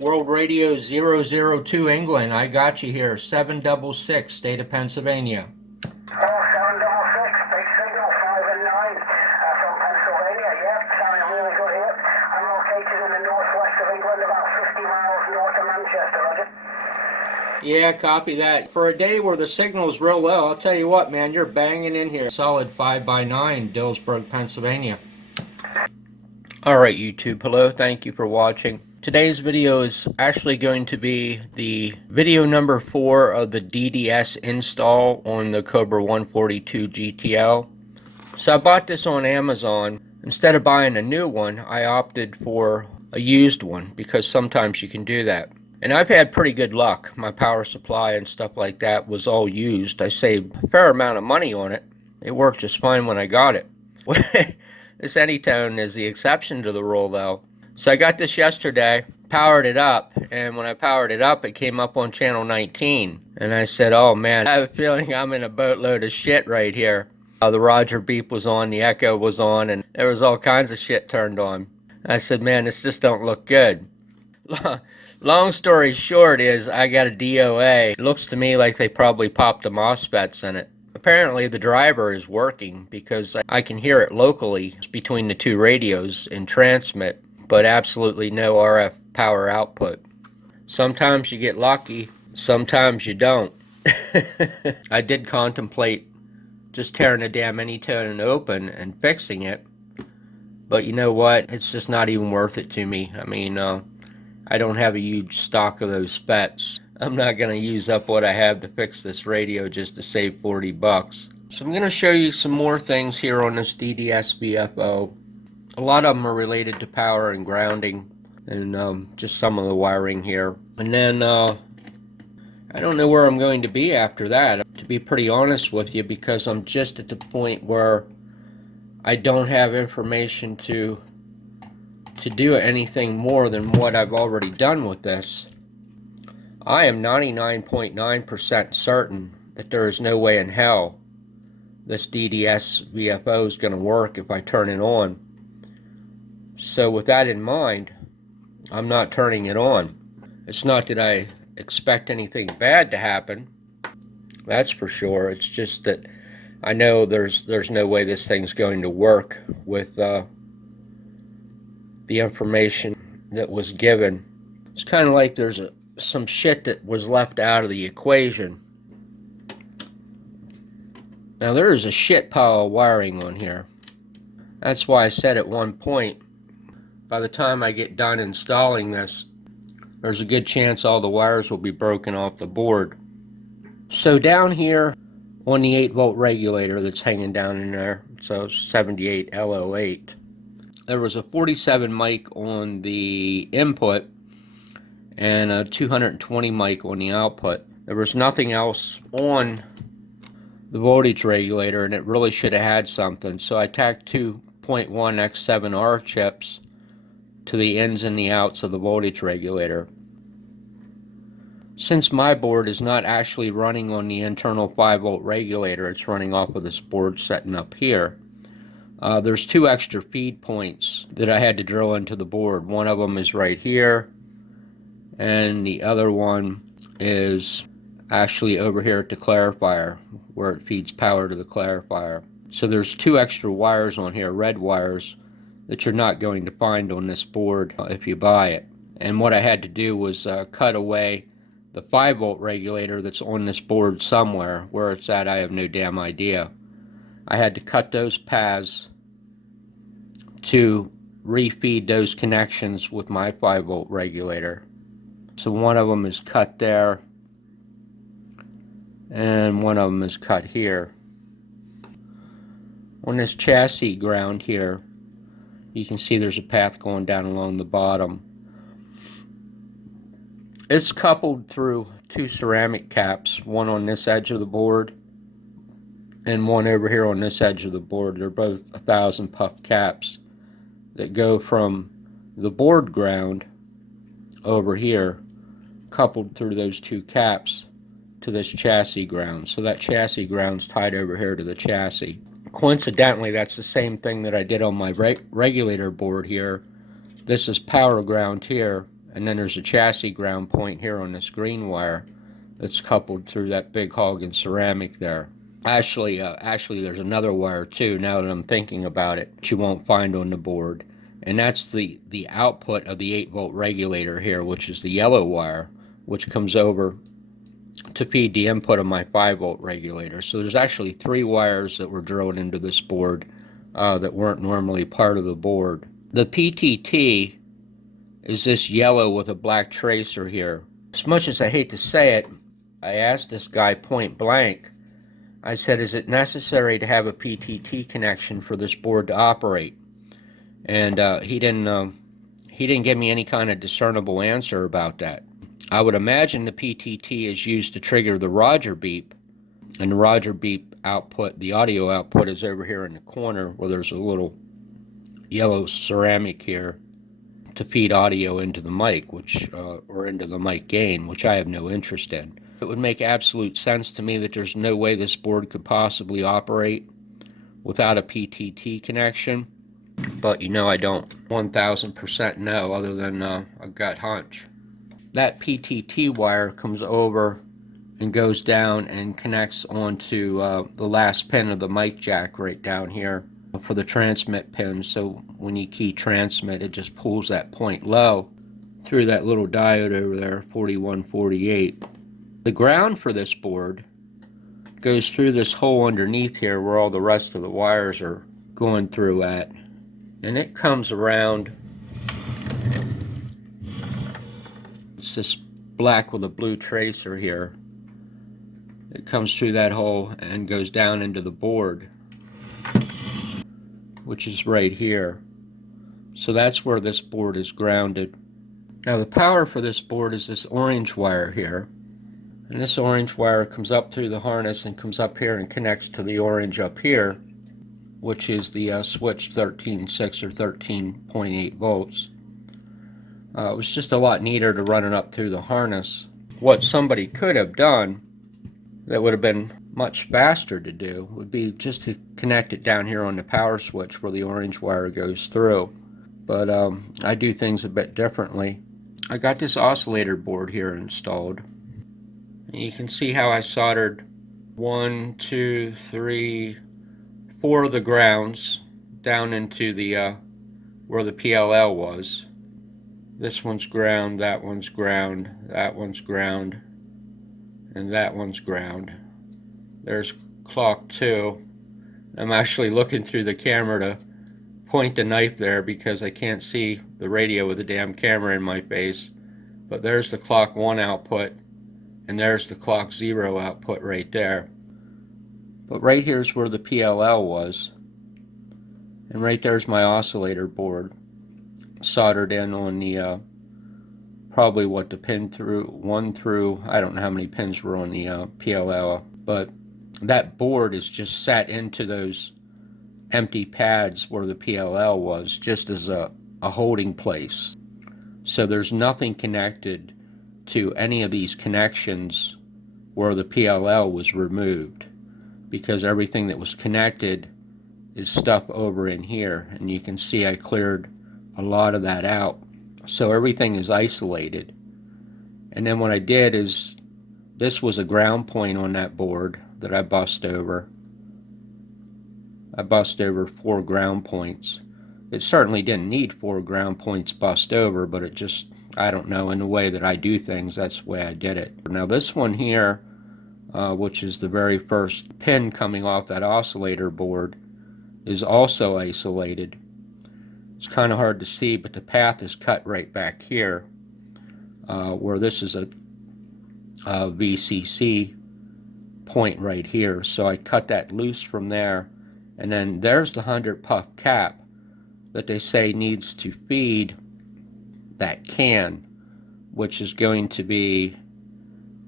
World Radio 002 England, I got you here, 766, state of Pennsylvania. Oh, 766, big signal, 5 and 9 from Pennsylvania, yep, sounding really good here. I'm located in the northwest of England, about 50 miles north of Manchester, Roger. Yeah, copy that. For a day where the signal is real low, I'll tell you what, man, you're banging in here. Solid 5x9, Dillsburg, Pennsylvania. Alright, YouTube, hello, thank you for watching. Today's video is actually going to be the video number 4 of the DDS install on the Cobra 142 GTL. So I bought this on Amazon. Instead of buying a new one, I opted for a used one because sometimes you can do that. And I've had pretty good luck. My power supply and stuff like that was all used. I saved a fair amount of money on it. It worked just fine when I got it. This anytone is the exception to the rule though. So I got this yesterday, powered it up, and when I powered it up, it came up on channel 19. And I said, oh man, I have a feeling I'm in a boatload of shit right here. The Roger beep was on, the echo was on, and there was all kinds of shit turned on. I said, man, this just don't look good. Long story short is, I got a DOA. It looks to me like they probably popped the MOSFETs in it. Apparently the driver is working because I can hear it locally between the two radios and transmit, but absolutely no RF power output. Sometimes you get lucky, sometimes you don't. I did contemplate just tearing the damn anytone open and fixing it, but you know what? It's just not even worth it to me. I mean, I don't have a huge stock of those FETs. I'm not going to use up what I have to fix this radio just to save 40 bucks. So I'm going to show you some more things here on this ddsvfo. A lot of them are related to power and grounding and just some of the wiring here. And then I don't know where I'm going to be after that, to be pretty honest with you, because I'm just at the point where I don't have information to do anything more than what I've already done with this. I am 99.9% certain that there is no way in hell this ddsvfo is going to work if I turn it on. So with that in mind, I'm not turning it on. It's not that I expect anything bad to happen, that's for sure. It's just that I know there's no way this thing's going to work with the information that was given. It's kind of like there's some shit that was left out of the equation. Now there is a shit pile of wiring on here. That's why I said at one point, by the time I get done installing this, there's a good chance all the wires will be broken off the board. So down here on the 8-volt regulator that's hanging down in there, so 78 LO8, there was a 47 mic on the input and a 220 mic on the output. There was nothing else on the voltage regulator, and it really should have had something. So I tacked 2.1 X7R chips to the ins and the outs of the voltage regulator. Since my board is not actually running on the internal 5-volt regulator, it's running off of this board setting up here. There's 2 extra feed points that I had to drill into the board. One of them is right here, and the other one is actually over here at the clarifier, where it feeds power to the clarifier. So there's 2 extra wires on here, red wires, that you're not going to find on this board if you buy it. And what I had to do was cut away the 5-volt regulator that's on this board somewhere. Where it's at, I have no damn idea. I had to cut those paths to refeed those connections with my 5-volt regulator. So one of them is cut there, and one of them is cut here. On this chassis ground here, you can see there's a path going down along the bottom. It's coupled through 2 ceramic caps, one on this edge of the board and one over here on this edge of the board. They're both 1,000 puff caps that go from the board ground over here, coupled through those 2 caps to this chassis ground. So that chassis ground's tied over here to the chassis. Coincidentally, that's the same thing that I did on my regulator board here This is power ground here, and then there's a chassis ground point here on this green wire that's coupled through that big hog and ceramic there. Actually, there's another wire too, now that I'm thinking about it, that you won't find on the board. And that's the output of the 8-volt regulator here, which is the yellow wire, which comes over to feed the input of my 5-volt regulator. So there's actually 3 wires that were drilled into this board that weren't normally part of the board. The PTT is this yellow with a black tracer here. As much as I hate to say it, I asked this guy point blank, I said, is it necessary to have a PTT connection for this board to operate? And he didn't give me any kind of discernible answer about that. I would imagine the PTT is used to trigger the Roger beep, and the Roger beep output, the audio output, is over here in the corner where there's a little yellow ceramic here to feed audio into the mic, or into the mic gain, which I have no interest in. It would make absolute sense to me that there's no way this board could possibly operate without a PTT connection, but I don't 1000% know, other than a gut hunch. That PTT wire comes over and goes down and connects onto the last pin of the mic jack right down here for the transmit pin. So when you key transmit, it just pulls that point low through that little diode over there, 4148. The ground for this board goes through this hole underneath here where all the rest of the wires are going through at, and it comes around. It's this black with a blue tracer here. It comes through that hole and goes down into the board, which is right here. So that's where this board is grounded. Now the power for this board is this orange wire here. And this orange wire comes up through the harness and comes up here and connects to the orange up here, which is the switch 13.6 or 13.8 volts. It was just a lot neater to run it up through the harness. What somebody could have done that would have been much faster to do would be just to connect it down here on the power switch where the orange wire goes through. But I do things a bit differently. I got this oscillator board here installed. And you can see how I soldered 1, 2, 3, 4 of the grounds down into the where the PLL was. This one's ground, that one's ground, that one's ground, and that one's ground. There's clock 2. I'm actually looking through the camera to point the knife there because I can't see the radio with the damn camera in my face. But there's the clock 1 output, and there's the clock 0 output right there. But right here's where the PLL was, and right there's my oscillator board soldered in on the probably what the pin through 1 through, I don't know how many pins were on the PLL, but that board is just set into those empty pads where the PLL was, just as a holding place. So there's nothing connected to any of these connections where the PLL was removed, because everything that was connected is stuff over in here, and you can see I cleared a lot of that out. So everything is isolated. And then what I did is, this was a ground point on that board that I bust over. I bust over 4 ground points. It certainly didn't need 4 ground points bust over, but it just, I don't know, in the way that I do things, that's the way I did it. Now this one here, which is the very first pin coming off that oscillator board, is also isolated. It's kind of hard to see, but the path is cut right back here, where this is a VCC point right here. So I cut that loose from there, and then there's the 100 puff cap that they say needs to feed that can, which is going to be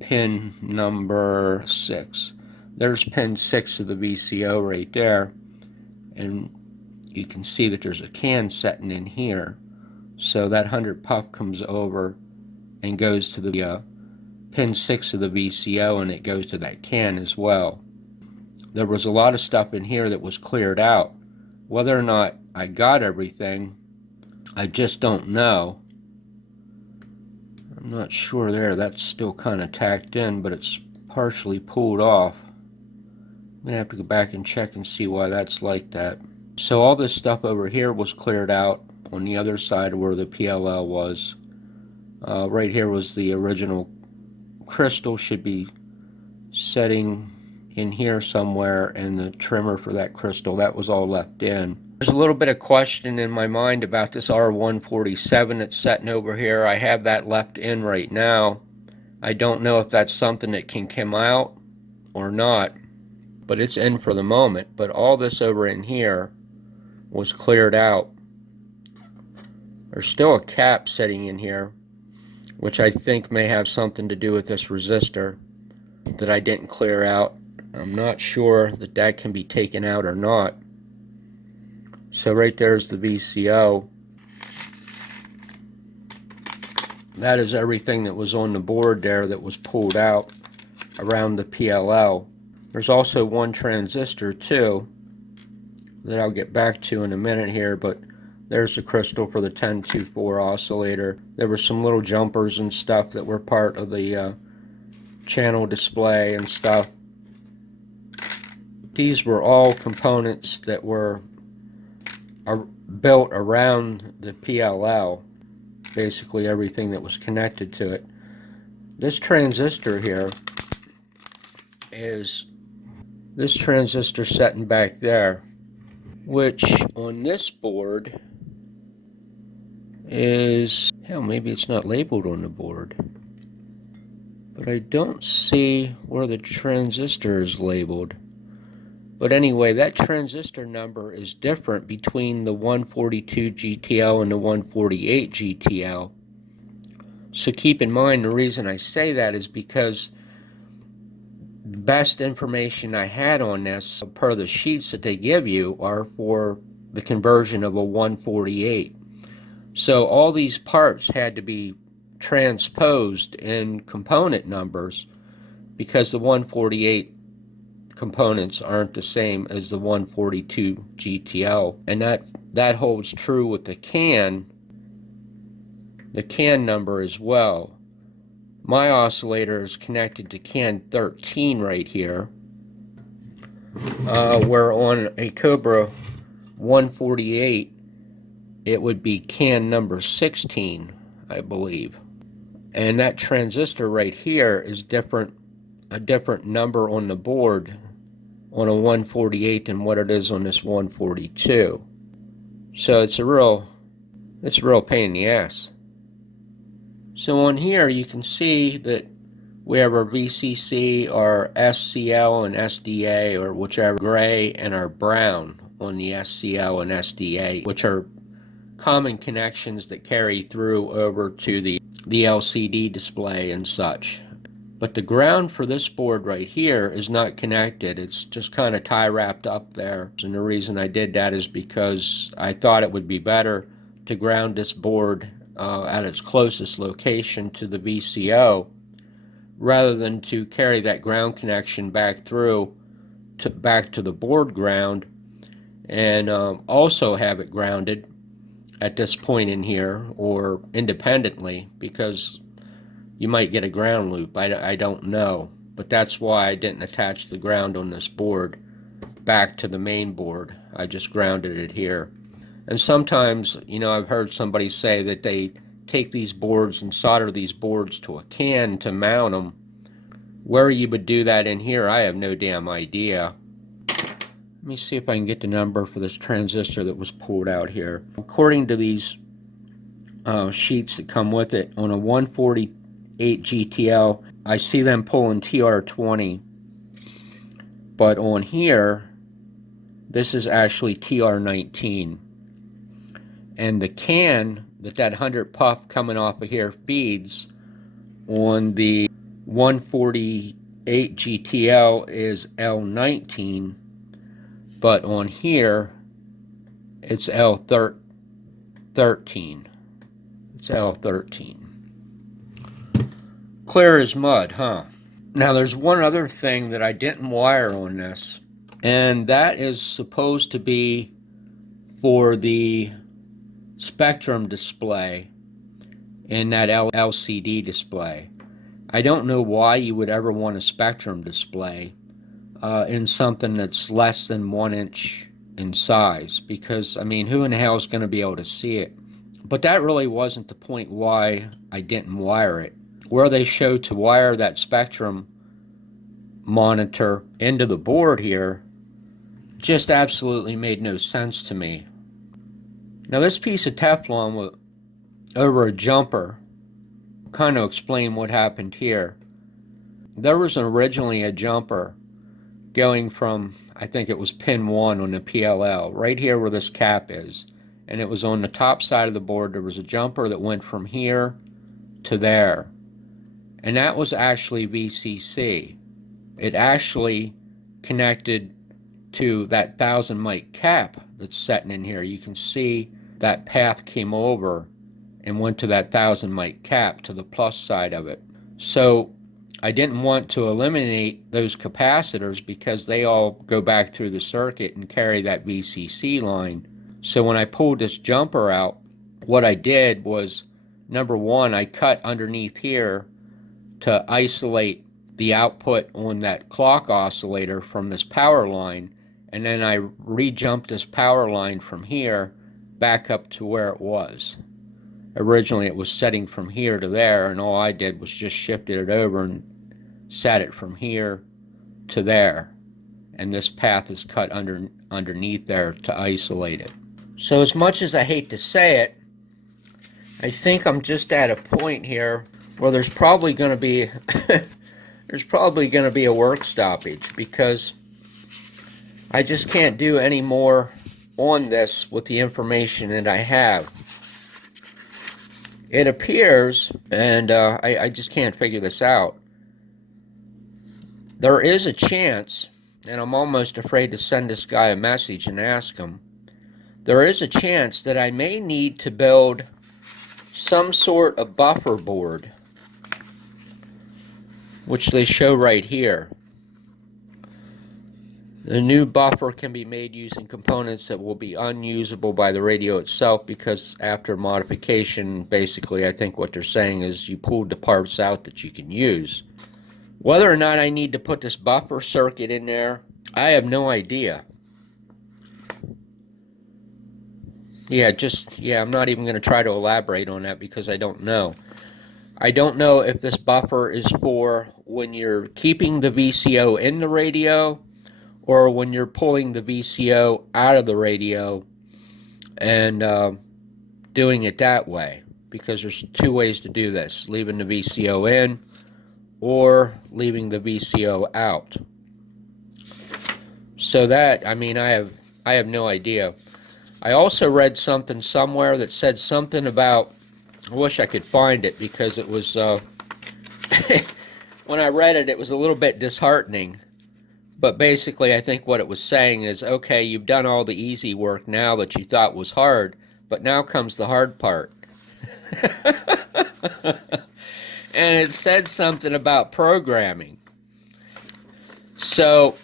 pin number 6. There's pin 6 of the VCO right there, and you can see that there's a can setting in here. So that 100 puff comes over and goes to the pin 6 of the VCO, and it goes to that can as well. There was a lot of stuff in here that was cleared out. Whether or not I got everything, I just don't know. I'm not sure there. That's still kind of tacked in, but it's partially pulled off. I'm going to have to go back and check and see why that's like that. So all this stuff over here was cleared out on the other side where the PLL was. Right here was the original crystal, should be setting in here somewhere, and the trimmer for that crystal, that was all left in. There's a little bit of question in my mind about this R147 that's setting over here. I have that left in right now. I don't know if that's something that can come out or not, but it's in for the moment. But all this over in here was cleared out. There's still a cap sitting in here, which I think may have something to do with this resistor that I didn't clear out. I'm not sure that that can be taken out or not. So right there's the VCO. That is everything that was on the board there that was pulled out around the PLL. There's also one transistor too that I'll get back to in a minute here, but there's the crystal for the 1024 oscillator. There were some little jumpers and stuff that were part of the channel display and stuff. These were all components that were built around the PLL, basically everything that was connected to it. This transistor here is this transistor sitting back there, which on this board is, hell, maybe it's not labeled on the board, but I don't see where the transistor is labeled. But anyway, that transistor number is different between the 142 GTL and the 148 GTL. So keep in mind, the reason I say that is because the best information I had on this, per the sheets that they give you, are for the conversion of a 148. So all these parts had to be transposed in component numbers because the 148 components aren't the same as the 142 GTL, and that holds true with the CAN number as well. My oscillator is connected to CAN 13 right here, where on a Cobra 148 it would be CAN number 16, I believe. And that transistor right here is a different number on the board on a 148 than what it is on this 142. So it's a real pain in the ass. So on here you can see that we have our VCC, our SCL and SDA, or whichever, gray and our brown on the SCL and SDA, which are common connections that carry through over to the LCD display and such. But the ground for this board right here is not connected. It's just kind of tie wrapped up there. And the reason I did that is because I thought it would be better to ground this board at its closest location to the VCO rather than to carry that ground connection back through back to the board ground and also have it grounded at this point in here or independently, because you might get a ground loop. I don't know, but that's why I didn't attach the ground on this board back to the main board. I just grounded it here. And sometimes, you know, I've heard somebody say that they take these boards and solder these boards to a can to mount them. Where you would do that in here, I have no damn idea. Let me see if I can get the number for this transistor that was pulled out here. According to these sheets that come with it, on a 148 GTL, I see them pulling TR20. But on here, this is actually TR19. And the can that 100 puff coming off of here feeds on the 148 GTL is L19, but on here it's L13. It's L13. Clear as mud, huh? Now there's one other thing that I didn't wire on this, and that is supposed to be for the spectrum display in that LCD display. I don't know why you would ever want a spectrum display in something that's less than 1 inch in size, because, I mean, who in the hell is going to be able to see it? But that really wasn't the point why I didn't wire it. Where they show to wire that spectrum monitor into the board here just absolutely made no sense to me. Now, this piece of Teflon over a jumper kind of explain what happened here. There was originally a jumper going from, I think it was pin 1 on the PLL, right here where this cap is, and it was on the top side of the board. There was a jumper that went from here to there, and that was actually VCC. It actually connected to that 1000 mic cap that's sitting in here. You can see that path came over and went to that 1000 mic cap to the plus side of it. So I didn't want to eliminate those capacitors because they all go back through the circuit and carry that VCC line. So when I pulled this jumper out, what I did was, number one, I cut underneath here to isolate the output on that clock oscillator from this power line, and then I re-jumped this power line from here back up to where it was. Originally it was setting from here to there, and all I did was just shifted it over and set it from here to there, and this path is cut underneath there to isolate it. So as much as I hate to say it, I think I'm just at a point here where there's probably going to be a work stoppage, because I just can't do any more on this with the information that I have. It appears, and I just can't figure this out, there is a chance, and I'm almost afraid to send this guy a message and ask him, there is a chance that I may need to build some sort of buffer board, which they show right here. The new buffer can be made using components that will be unusable by the radio itself, because after modification, basically I think what they're saying is you pulled the parts out that you can use. Whether or not I need to put this buffer circuit in there, I have no idea. I'm not even going to try to elaborate on that because I don't know. I don't know if this buffer is for when you're keeping the VCO in the radio, or when you're pulling the VCO out of the radio and doing it that way. Because there's two ways to do this: leaving the VCO in or leaving the VCO out. So that, I mean, I have no idea. I also read something somewhere that said something about, I wish I could find it, because it was when I read it, it was a little bit disheartening. But basically, I think what it was saying is, okay, you've done all the easy work now that you thought was hard, but now comes the hard part. And it said something about programming. So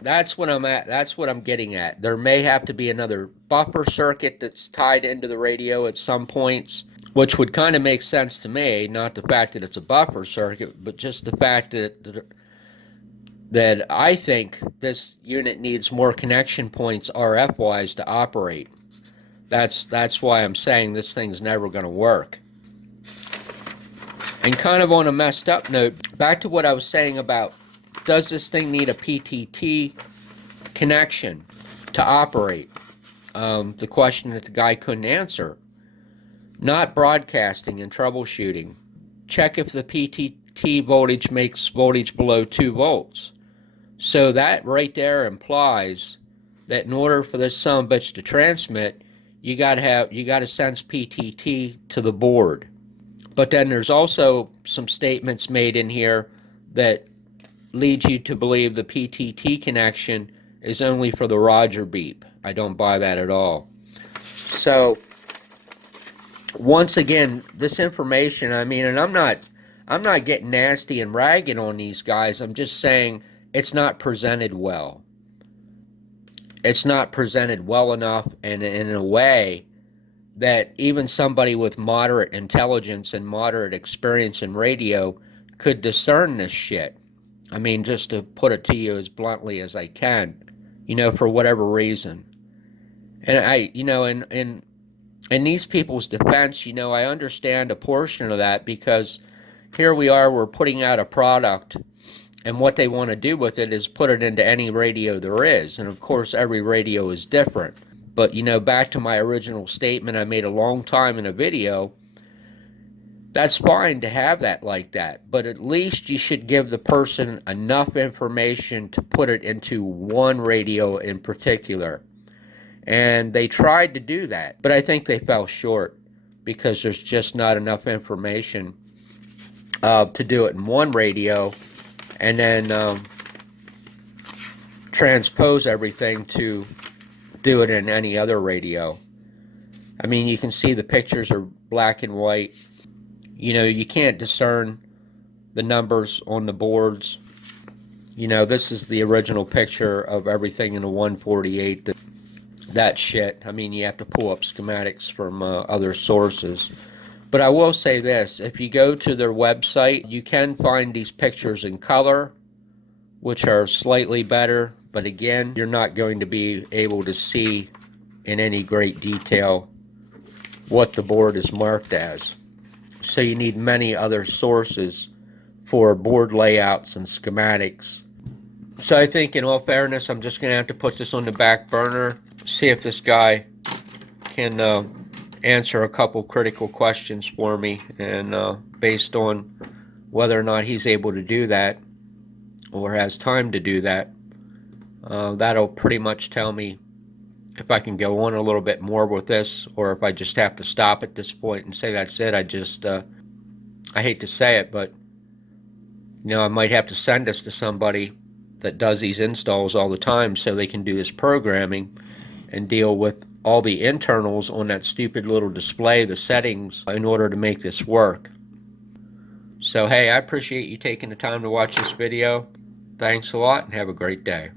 that's what I'm at. That's what I'm getting at. There may have to be another buffer circuit that's tied into the radio at some points, which would kind of make sense to me. Not the fact that it's a buffer circuit, but just the fact that I think this unit needs more connection points RF-wise to operate. That's why I'm saying this thing's never going to work. And kind of on a messed up note, back to what I was saying about, does this thing need a PTT connection to operate? The question that the guy couldn't answer. Not broadcasting and troubleshooting. Check if the PTT voltage makes voltage below 2 volts. So that right there implies that in order for this sumbitch to transmit, you got to sense PTT to the board. But then there's also some statements made in here that lead you to believe the PTT connection is only for the Roger beep. I don't buy that at all. So once again, this information, I mean, and I'm not getting nasty and ragging on these guys. I'm just saying it's not presented well. It's not presented well enough, and in a way that even somebody with moderate intelligence and moderate experience in radio could discern this shit. I mean, just to put it to you as bluntly as I can, for whatever reason. And in these people's defense, I understand a portion of that, because here we're putting out a product, and what they want to do with it is put it into any radio there is. And of course, every radio is different. But, back to my original statement I made a long time in a video, that's fine to have that like that. But at least you should give the person enough information to put it into one radio in particular. And they tried to do that, but I think they fell short, because there's just not enough information to do it in one radio and then transpose everything to do it in any other radio. I mean, you can see the pictures are black and white. You can't discern the numbers on the boards. This is the original picture of everything in the 148. That shit. I mean, you have to pull up schematics from other sources. But I will say this, if you go to their website, you can find these pictures in color, which are slightly better. But again, you're not going to be able to see in any great detail what the board is marked as. So you need many other sources for board layouts and schematics. So I think, in all fairness, I'm just going to have to put this on the back burner, see if this guy can answer a couple critical questions for me, and based on whether or not he's able to do that or has time to do that, that'll pretty much tell me if I can go on a little bit more with this, or if I just have to stop at this point and say that's it. I hate to say it, but I might have to send this to somebody that does these installs all the time, so they can do this programming and deal with all the internals on that stupid little display, the settings, in order to make this work. So hey, I appreciate you taking the time to watch this video. Thanks a lot, and have a great day.